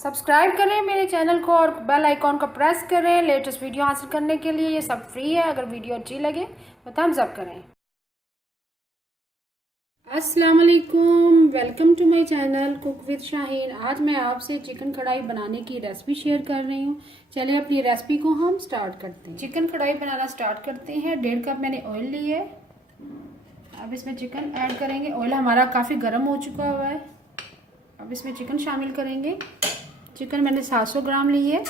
Subscribe करें मेरे channel को और बेल आइकॉन को प्रेस करें लेटेस्ट वीडियो हासिल करने के लिए। ये सब फ्री है। अगर वीडियो अच्छी लगे तो थम्स अप करें। अस्सलाम वालेकुम, welcome to my channel cook with Shaheen. आज मैं आपसे चिकन कढ़ाई बनाने की रेसिपी शेयर कर रही हूँ। चलिए अपनी रेसिपी को हम स्टार्ट करते हैं। चिकन कढ़ाई बनाना स्टार्ट करते हैं। 1.5 कप मैंने ऑयल ली है। अब इसमें चिकन ऐड करेंगे। ऑयल हमारा काफ़ी गर्म हो चुका हुआ है। अब इसमें चिकन शामिल करेंगे। चिकन मैंने 700 ग्राम ली है।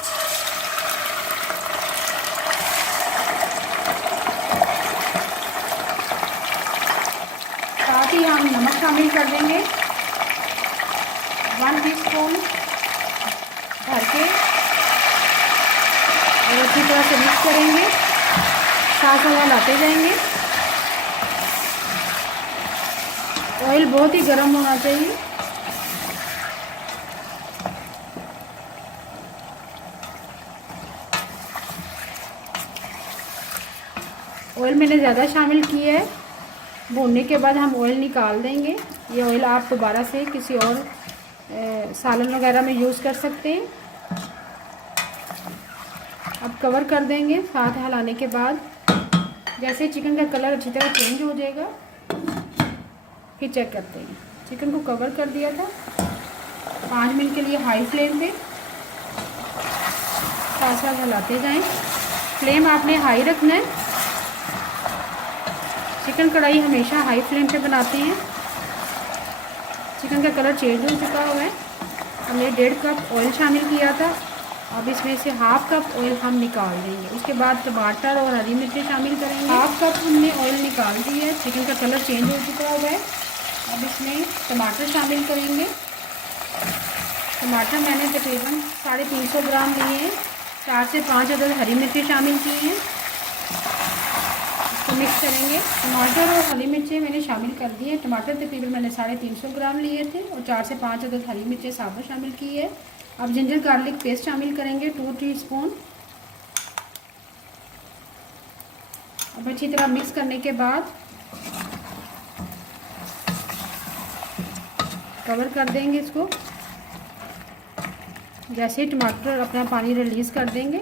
साथ ही हम नमक शामिल कर देंगे 1 टीस्पून भर के और अच्छी तरह से मिक्स करेंगे। साथ हिलाते जाएंगे। ऑयल बहुत ही गर्म होना चाहिए। ऑयल मैंने ज़्यादा शामिल किया है। भूनने के बाद हम ऑयल निकाल देंगे। ये ऑयल आप दोबारा से किसी और सालन वगैरह में यूज़ कर सकते हैं। अब कवर कर देंगे। साथ हिलाने के बाद जैसे चिकन का कलर अच्छी तरह चेंज हो जाएगा फिर चेक करते हैं। चिकन को कवर कर दिया था। 5 मिनट के लिए हाई फ्लेम पे साथ साथ हिलाते जाएं। फ्लेम आपने हाई रखना है। चिकन कढ़ाई हमेशा हाई फ्लेम पे बनाते हैं। चिकन का कलर चेंज हो चुका हुआ है। हमने 1.5 कप ऑयल शामिल किया था। अब इसमें से हाफ कप ऑयल हम निकाल देंगे। उसके बाद टमाटर और हरी मिर्ची शामिल करेंगे। हाफ कप हमने ऑयल निकाल दी है। चिकन का कलर चेंज हो चुका हुआ है। अब इसमें टमाटर शामिल करेंगे। टमाटर मैंने तकरीबन 350 ग्राम लिए हैं। 4 से 5 अदद हरी मिर्ची शामिल की हैं। इसको मिक्स करेंगे। टमाटर और हरी मिर्ची मैंने शामिल कर दी है। टमाटर तकरीबन मैंने 350 ग्राम लिए थे और 4 से 5 अदद हरी मिर्ची साबुत शामिल की है। अब जिंजर गार्लिक पेस्ट शामिल करेंगे 2 टीस्पून। अब अच्छी तरह मिक्स करने के बाद कवर कर देंगे इसको। जैसे टमाटर अपना पानी रिलीज़ कर देंगे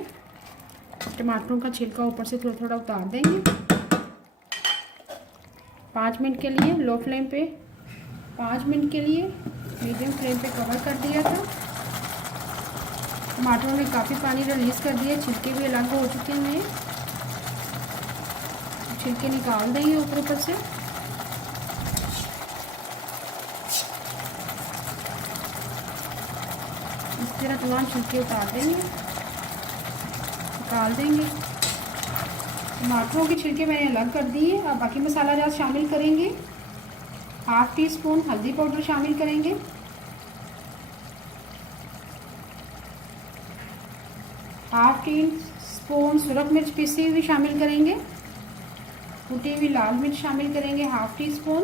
टमाटरों का छिलका ऊपर से थोड़ा थोड़ा उतार देंगे। 5 मिनट के लिए लो फ्लेम पे, 5 मिनट के लिए मीडियम फ्लेम पे कवर कर दिया था। टमाटरों ने काफ़ी पानी रिलीज़ कर दिया। छिलके भी अलग हो चुके हैं। छिलके निकाल देंगे ऊपर से। इस तरह तमाम छिलके उतार देंगे, निकाल देंगे। टमाटरों के छिलके मैंने अलग कर दिए। अब बाकी मसाला जात शामिल करेंगे। हाफ टी स्पून हल्दी पाउडर शामिल करेंगे। हाफ टी स्पून सुरख मिर्च पीसी हुई शामिल करेंगे। कुटी हुई लाल मिर्च शामिल करेंगे हाफ टी स्पून।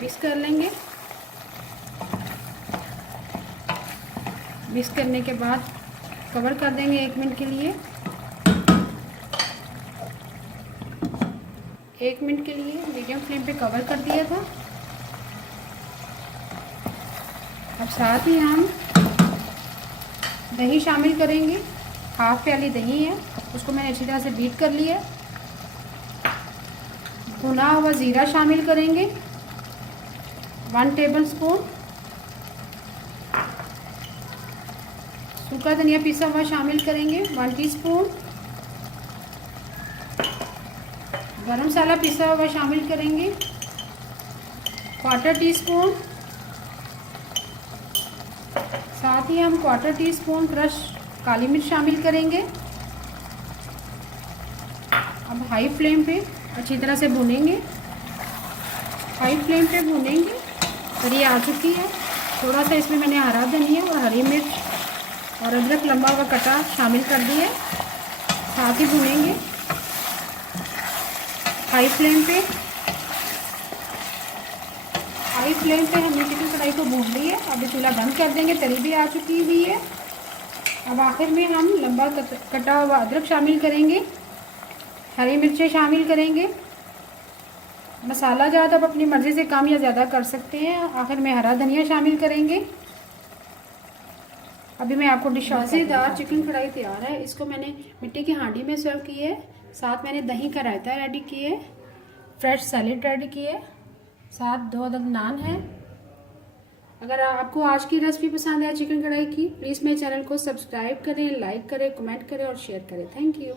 मिक्स कर लेंगे। मिक्स करने के बाद कवर कर देंगे 1 मिनट के लिए। 1 मिनट के लिए मीडियम फ्लेम पे कवर कर दिया था। अब साथ ही हम दही शामिल करेंगे। हाफ प्याली दही है, उसको मैंने अच्छी तरह से बीट कर लिया। भुना हुआ ज़ीरा शामिल करेंगे 1 टेबल स्पून। सूखा धनिया पिसा हुआ शामिल करेंगे 1 टीस्पून। गरम मसाला पिसा हुआ शामिल करेंगे 1/4 टीस्पून। साथ ही हम 1/4 टीस्पून क्रश काली मिर्च शामिल करेंगे। अब हाई फ्लेम पे अच्छी तरह से भूनेंगे। हाई फ्लेम पे भूनेंगे और ये आ चुकी है। थोड़ा सा इसमें मैंने हरा धनिया और हरी मिर्च और अदरक लंबा हुआ कटा शामिल कर दिया। साथ ही भूनेंगे हाई फ्लेम पे। हाई फ्लेम पे हमने चिकन कढ़ाई को भून ली है। अब चूल्हा बंद कर देंगे। तरी भी आ चुकी हुई है। अब आखिर में हम लंबा कटा हुआ अदरक शामिल करेंगे। हरी मिर्चें शामिल करेंगे। मसाला ज़्यादा आप अपनी मर्ज़ी से कम या ज़्यादा कर सकते हैं। आखिर में हरा धनिया शामिल करेंगे। अभी मैं आपको डिश मज़ेदार चिकन कढ़ाई तैयार है। इसको मैंने मिट्टी की हांडी में सर्व की है। साथ मैंने दही का रायता रेडी किए, फ्रेश सैलेड रेडी किए, साथ 2 अदद नान है। अगर आपको आज की रेसिपी पसंद है चिकन कढ़ाई की, प्लीज़ मेरे चैनल को सब्सक्राइब करें, लाइक करें, कमेंट करें और शेयर करें। Thank you.